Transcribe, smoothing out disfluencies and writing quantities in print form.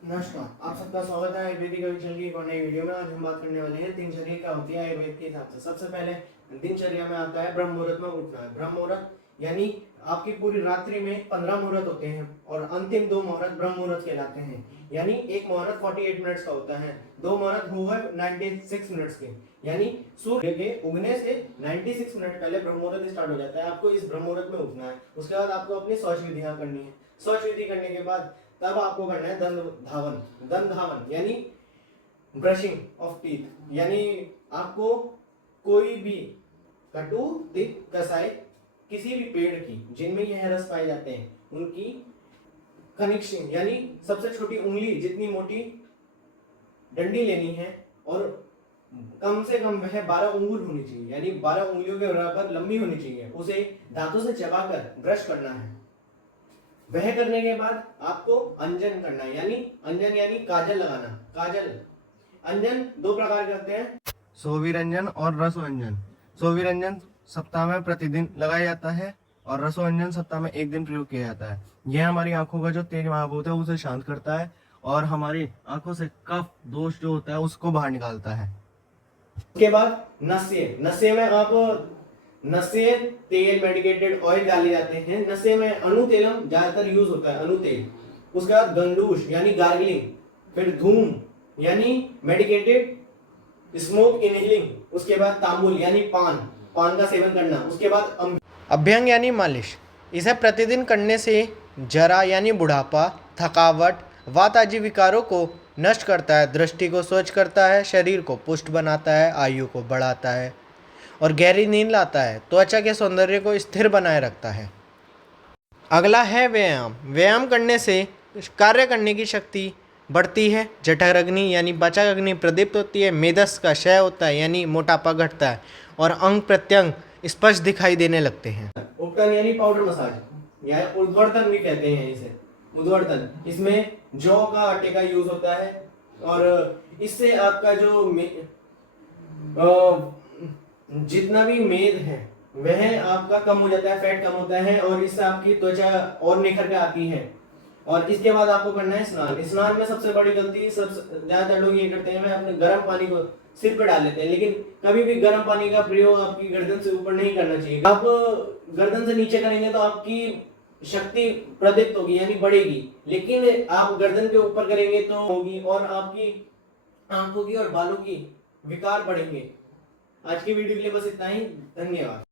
नमस्कार, आप सबका स्वागत है आयुर्वेदिक अभिचल की एक और नई वीडियो में। आज हम बात करने वाले हैं दिनचर्या क्या होती है आयुर्वेद के हिसाब से। सबसे पहले दिनचर्या में आता है ब्रह्म मुहूर्त में उठना है। ब्रह्म मुहूर्त यानी आपकी पूरी रात्रि में 15 मुहूर्त होते हैं और अंतिम 2 मुहूर्त ब्रह्म मुहूर्त कहलाते हैं। यानी एक मुहूर्त 48 मिनट्स का होता है, 2 मुहूर्त हुआ 96 मिनट्स के, यानी सूर्य के उगने से 96 मिनट पहले ब्रह्म मुहूर्त स्टार्ट हो जाता है। आपको इस ब्रह्म मुहूर्त में उठना है। उसके बाद आपको अपनी शौच विधियां करनी है। शौच विधि करने के बाद तब आपको करना है दंड धावन। दंड धावन यानी ब्रशिंग ऑफ टीथ, यानी आपको कोई भी कटु तिक्त कसाई किसी भी पेड़ की जिनमें यह रस पाए जाते हैं उनकी कनेक्शन यानी सबसे छोटी उंगली जितनी मोटी डंडी लेनी है और कम से कम वह 12 उंगल होनी चाहिए, यानी 12 उंगलियों के बराबर लंबी होनी चाहिए। उसे दांतों से चबाकर ब्रश करना है। वह करने के बाद आपको अंजन करना है, यानी अंजन यानी काजल लगाना। काजल अंजन 2 प्रकार के होते हैं, सोविरंजन और रसोअंजन। सोविरंजन सप्ताह में प्रतिदिन लगाया जाता है और रसोअंजन सप्ताह में 1 दिन प्रयोग किया जाता है। यह हमारी आंखों का जो तेज महाभूत है उसे शांत करता है और हमारी आंखों से कफ दोष जो होता है उसको बाहर निकालता है। उसके बाद नस्य, नस्य में आप नशे तेल मेडिकेटेड ऑयल डाले जाते हैं। नशे में अणु तेलम ज्यादातर यूज होता है, अणु तेल। उसके बाद गंडूश यानी गार्गलिंग, फिर धूम यानी मेडिकेटेड स्मोक इनहेलिंग। उसके बाद तांबुल यानी पान, पान का सेवन करना। उसके बाद अभ्यंग यानी मालिश। इसे प्रतिदिन करने से जरा यानी बुढ़ापा, थकावट, वात आदि विकारों को नष्ट करता है, दृष्टि को स्वच्छ करता है, शरीर को पुष्ट बनाता है, आयु को बढ़ाता है और गहरी नींद लाता है, त्वचा के सौंदर्य को स्थिर बनाए रखता है। अगला है व्यायाम। व्यायाम करने से कार्य करने की शक्ति बढ़ती है, जठर अग्नि यानी पाचक अग्नि प्रदीप्त होती है, मेदस का क्षय होता है यानी मोटापा घटता है और अंग प्रत्यंग स्पष्ट दिखाई देने लगते हैं। उपटन यानी पाउडर मसाज या उद्वर्तन भी कहते हैं इसे, उद्वर्तन। इसमें जौ का आटे का यूज होता है और इससे आपका जो जितना भी मेद है वह आपका कम हो जाता है, फैट कम होता है और इससे आपकी त्वचा और निखर के आती है। और इसके बाद आपको करना है स्नान। स्नान में सबसे बड़ी गलती सब ज्यादातर लोग ये करते हैं, वह अपने गर्म पानी को सिर पर डाल लेते हैं, लेकिन कभी भी गर्म पानी का प्रयोग आपकी गर्दन से ऊपर नहीं करना चाहिए। आप गर्दन से नीचे करेंगे तो आपकी शक्ति प्रदीप्त होगी यानी बढ़ेगी, लेकिन आप गर्दन के ऊपर करेंगे तो होगी और आपकी आंखों की और बालों की विकार बढ़ेंगे। आज की वीडियो के लिए बस इतना ही। धन्यवाद।